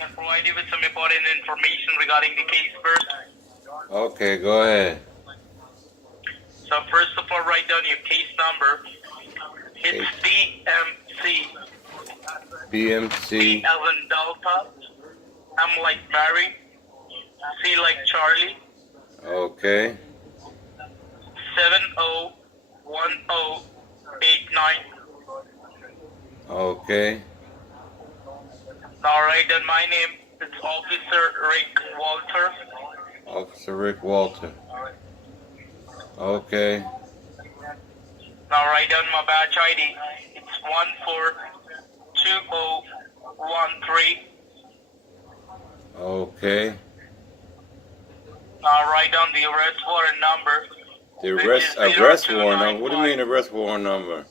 can provide you with some important information regarding the case first. Okay, go ahead. So first of all, write down your case number. It's DMC. BMC. D as in Delta. M like Mary. C like Charlie. Okay. 701089. Okay. Now write down my name. It's Officer Rick Walter. Officer Rick Walter. Okay. Now write down my badge ID. It's 142013. Okay. Now write down the arrest warrant number. The which arrest is warrant number. What do you mean arrest warrant number?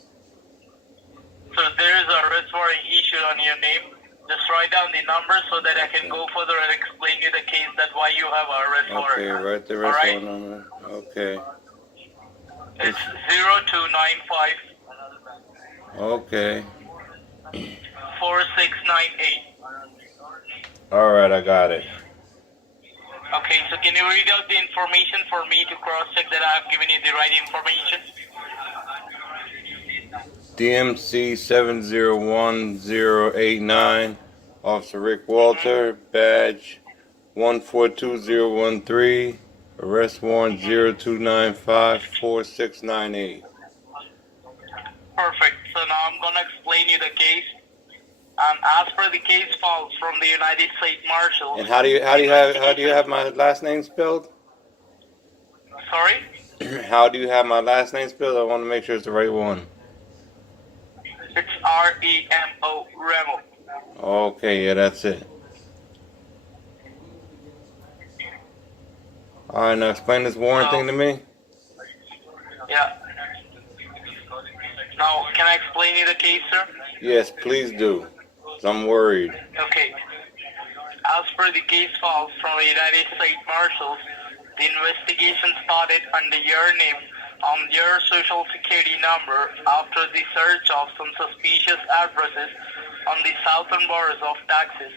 So there is an arrest warrant issued on your name. Just write down the number so that I can go further and explain you the case that why you have an arrest warrant. Okay, write the arrest warrant number. Okay. It's 0295 Okay. 4698. All right, I got it. Okay, so can you read out the information for me to cross-check that I have given you the right information? DMC 701089, Officer Rick Walter, badge 142013, arrest warrant 02954698. Perfect. So now I'm going to explain you the case. As per the case files from the United States Marshals. And how do you have my last name spelled? Sorry? How do you have my last name spelled? I want to make sure it's the right one. It's R-E-M-O, Remo. Okay, yeah, that's it. All right, now explain this warrant thing to me. Yeah. Now, can I explain you the case, sir? Yes, please do. 'Cause I'm worried. Okay. As per the case files from the United States Marshals, the investigation started under your name on your social security number after the search of some suspicious addresses on the southern borders of Texas.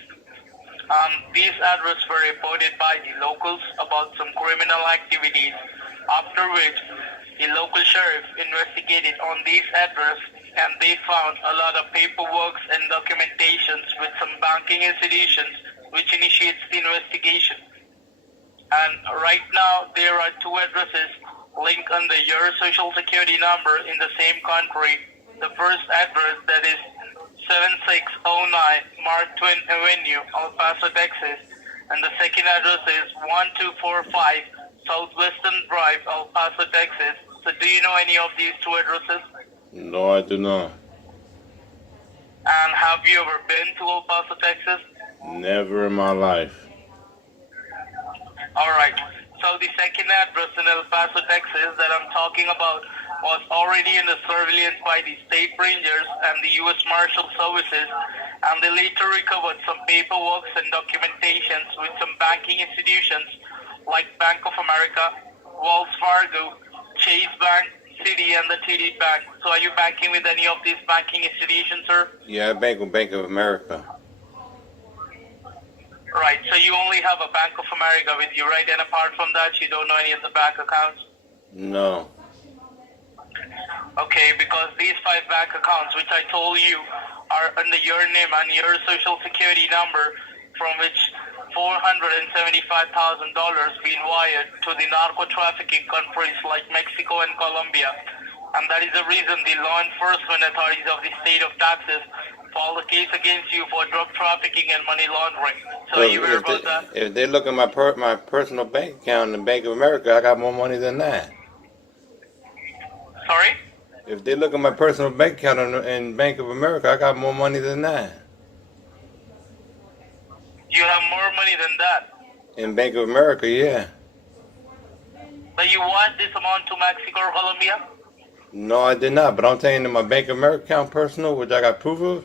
These addresses were reported by the locals about some criminal activities, after which the local sheriff investigated on these addresses and they found a lot of paperwork and documentations with some banking institutions which initiates the investigation. And right now there are two addresses linked under your social security number in the same country. The first address that is 7609 Mark Twain Avenue, El Paso, Texas, and the second address is 1245 Southwestern Drive, El Paso, Texas. So do you know any of these two addresses? No, I do not. And have you ever been to El Paso, Texas? Never in my life. Alright, so the second address in El Paso, Texas that I'm talking about was already in the surveillance by the state rangers and the U.S. Marshal Services, and they later recovered some paperwork and documentations with some banking institutions like Bank of America, Wells Fargo, Chase Bank, Citi, and the TD Bank. So are you banking with any of these banking institutions, sir? Yeah, I bank with Bank of America. Right, so you only have a Bank of America with you, right? And apart from that, you don't know any of the bank accounts? No. Okay, because these 5 bank accounts, which I told you, are under your name and your social security number, from which $475,000 being wired to the narco trafficking countries like Mexico and Colombia. And that is the reason the law enforcement authorities of the state of Texas filed a case against you for drug trafficking and money laundering. So are you aware about that? If they look at my personal bank account in Bank of America, I got more money than that. Sorry? If they look at my personal bank account in Bank of America, I got more money than that. You have more money than that. In Bank of America, yeah. But you want this amount to Mexico or Colombia? No, I did not. But I'm telling you, my Bank of America account personal, which I got proof of,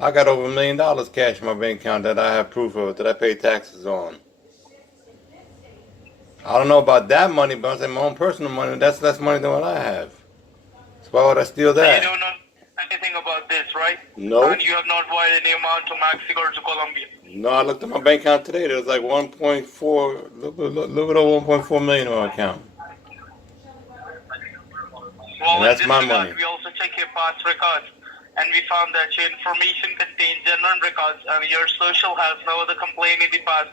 I got over $1 million cash in my bank account that I have proof of, that I pay taxes on. I don't know about that money, but I'm saying my own personal money, that's less money than what I have. So why would I steal that? You don't know, anything about this, right? No. And you have not wired any amount to Mexico or to Colombia. No, I looked at my bank account today. There was like 1.4, little bit over 1.4 million on my account. Well, And in that's this my regard, money. we also check your past records, and we found that your information contains genuine records, and your social has no other complaint in the past.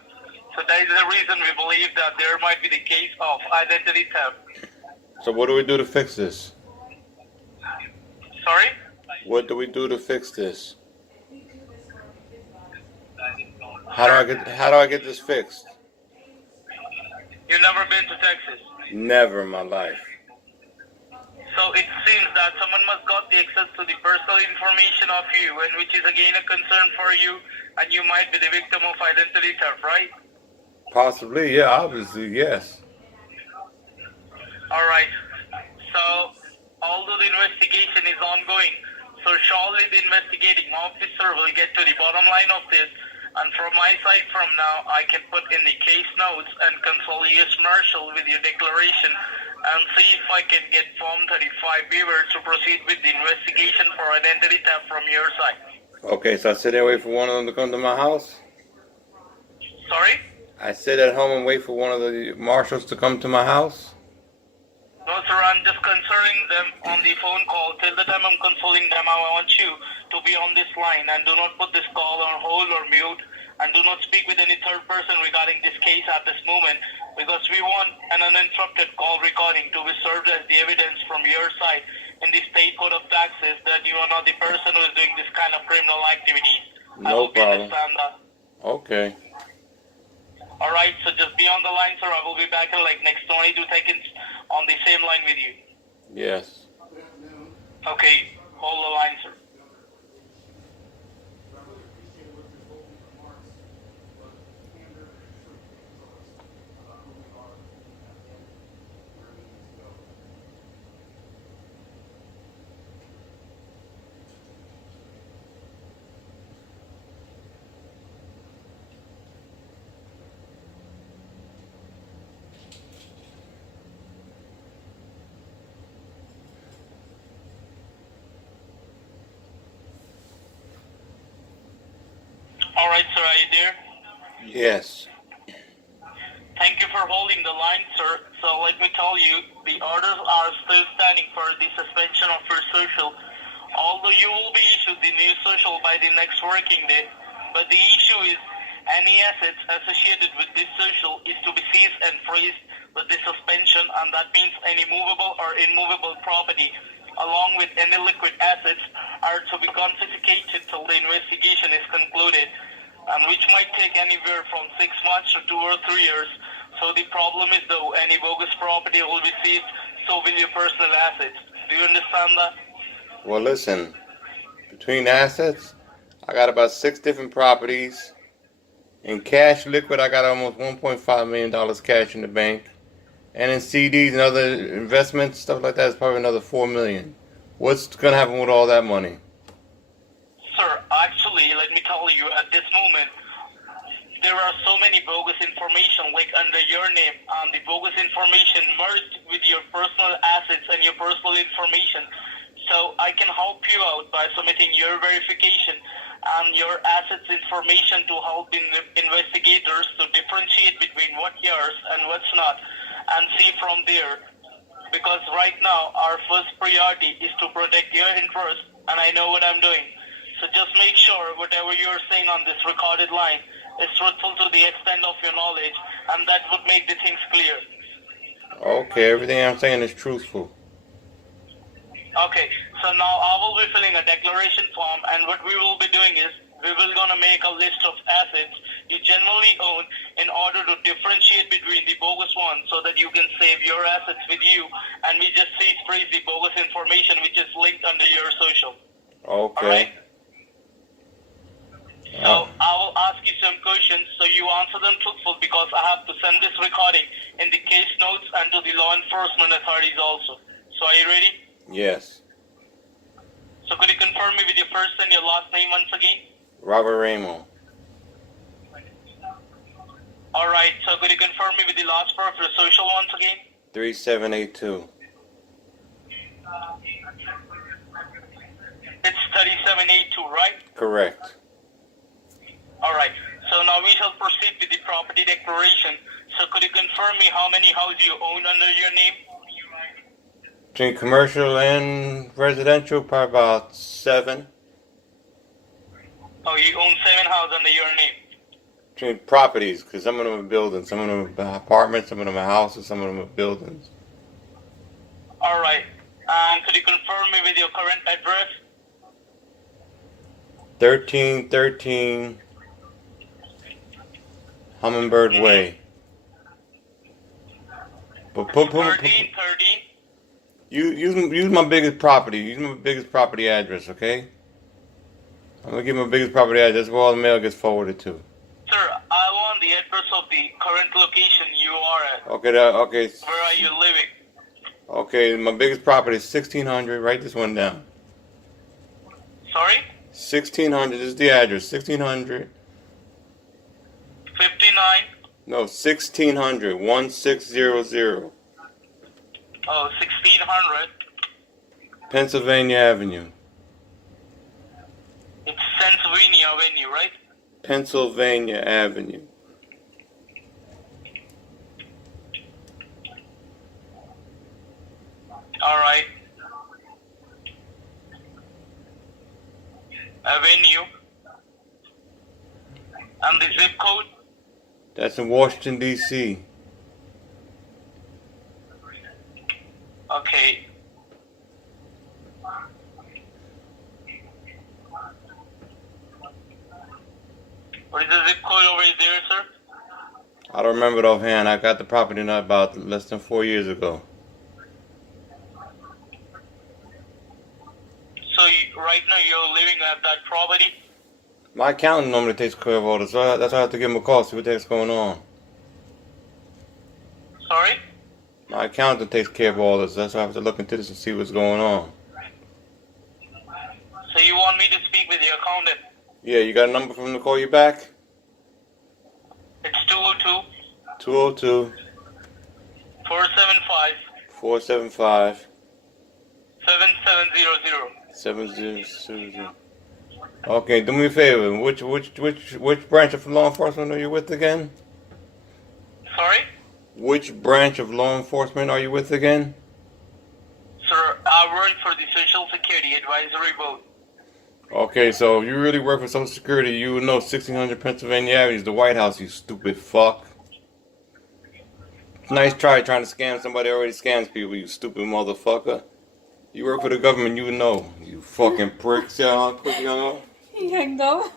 So that is the reason we believe that there might be the case of identity theft. So what do we do to fix this? Sorry? What do we do to fix this? Sir, How do I get this fixed? you've never been to Texas. Never in my life. So it seems that someone must got the access to the personal information of you, and which is again a concern for you, and you might be the victim of identity theft, right? Possibly, yeah, obviously, yes. Alright. So, although the investigation is ongoing, so surely the investigating officer will get to the bottom line of this, and from my side from now, I can put in the case notes and consult U.S. Marshal with your declaration and see if I can get Form 35 waiver to proceed with the investigation for identity theft from your side. Okay, so I sit there and wait for one of them to come to my house? Sorry? I sit at home and wait for one of the marshals to come to my house? No, sir, I'm just consulting them on the phone call. Till the time I'm consulting them, I want you to be on this line and do not put this call on hold or mute, and do not speak with any third person regarding this case at this moment, because we want an uninterrupted call recording to be served as the evidence from your side in the state code of taxes that you are not the person who is doing this kind of criminal activities. I No hope you problem. understand that. Okay. Alright, so just be on the line, sir. I will be back in like next 22 seconds on the same line with you. Yes. Okay, hold the line, sir. Alright, sir, are you there? Yes. Thank you for holding the line, sir. So let me tell you, the orders are still standing for the suspension of your social. Although you will be issued the new social by the next working day, but the issue is any assets associated with this social is to be seized and freezed with the suspension, and that means any movable or immovable property along with any liquid assets are to be confiscated till the investigation is concluded, and which might take anywhere from 6 months to 2 or 3 years. So the problem is, though, any bogus property will be seized, so will your personal assets. Do you understand that? Well, listen, between assets, I got about 6 different properties. In cash liquid, I got almost $1.5 million cash in the bank. And in CDs and other investments, stuff like that, it's probably another $4 million. What's going to happen with all that money? Sir, actually, let me tell you, at this moment, there are so many bogus information like under your name, and the bogus information merged with your personal assets and your personal information. So I can help you out by submitting your verification and your assets information to help investigators to differentiate between what's yours and what's not, and see from there. Because right now, our first priority is to protect your interest, and I know what I'm doing. So just make sure whatever you're saying on this recorded line is truthful to the extent of your knowledge, and that would make the things clear. Okay, everything I'm saying is truthful. Okay, so now I will be filling a declaration form, and what we will be doing is we will gonna make a list of assets you generally own in order to differentiate between the bogus ones, so that you can save your assets with you, and we just freeze the bogus information which is linked under your social. Okay. Alright? So I will ask you some questions, so you answer them truthful, because I have to send this recording in the case notes and to the law enforcement authorities also. So are you ready? Yes. So could you confirm me with your first and your last name once again? Robert Ramo. Alright, so could you confirm me with the last four of your social once again? 3782. 3782, right? Correct. Alright. So now we shall proceed with the property declaration. So could you confirm me how many houses you own under your name? Between commercial and residential, probably about 7. Oh, you own 7 houses under your name. Between properties, because some of them are buildings, some of them are apartments, some of them are houses, some of them are buildings. Alright. Could you confirm me with your current address? 1313 Hummingbird Way. But 1313. use my biggest property. Use my biggest property address, okay? I'm gonna give my biggest property address where all the mail gets forwarded to. Sir, I want the address of the current location you are at. Okay, okay. Where are you living? Okay, my biggest property is 1600. Write this one down. Sorry? 1600 is the address. 1600. 59? No, 1600. 1600. Oh, 1600. Pennsylvania Avenue. It's Pennsylvania Avenue, right? Pennsylvania Avenue. Alright. Avenue. And the zip code? That's in Washington, D.C. Okay. What is the zip code over there, sir? I don't remember it offhand. I got the property not about less than 4 years ago. So right now you're living at that property? My accountant normally takes care of all this, so that's why I have to give him a call, see what the heck's going on. Sorry? My accountant takes care of all this, that's why I have to look into this and see what's going on. So you want me to speak with your accountant? Yeah, you got a number for him to call you back? It's 202 202 475 475 7700. 7000. Okay, do me a favor. Which branch of law enforcement are you with again? Sorry? Which branch of law enforcement are you with again? Sir, I work for the Social Security Advisory Board. Okay, so if you really work for Social Security, you would know 1600 Pennsylvania Avenue is the White House, you stupid fuck. Nice try trying to scam somebody who already scams people, you stupid motherfucker. You work for the government, you would know, you fucking prick. See how quick you know? He can go.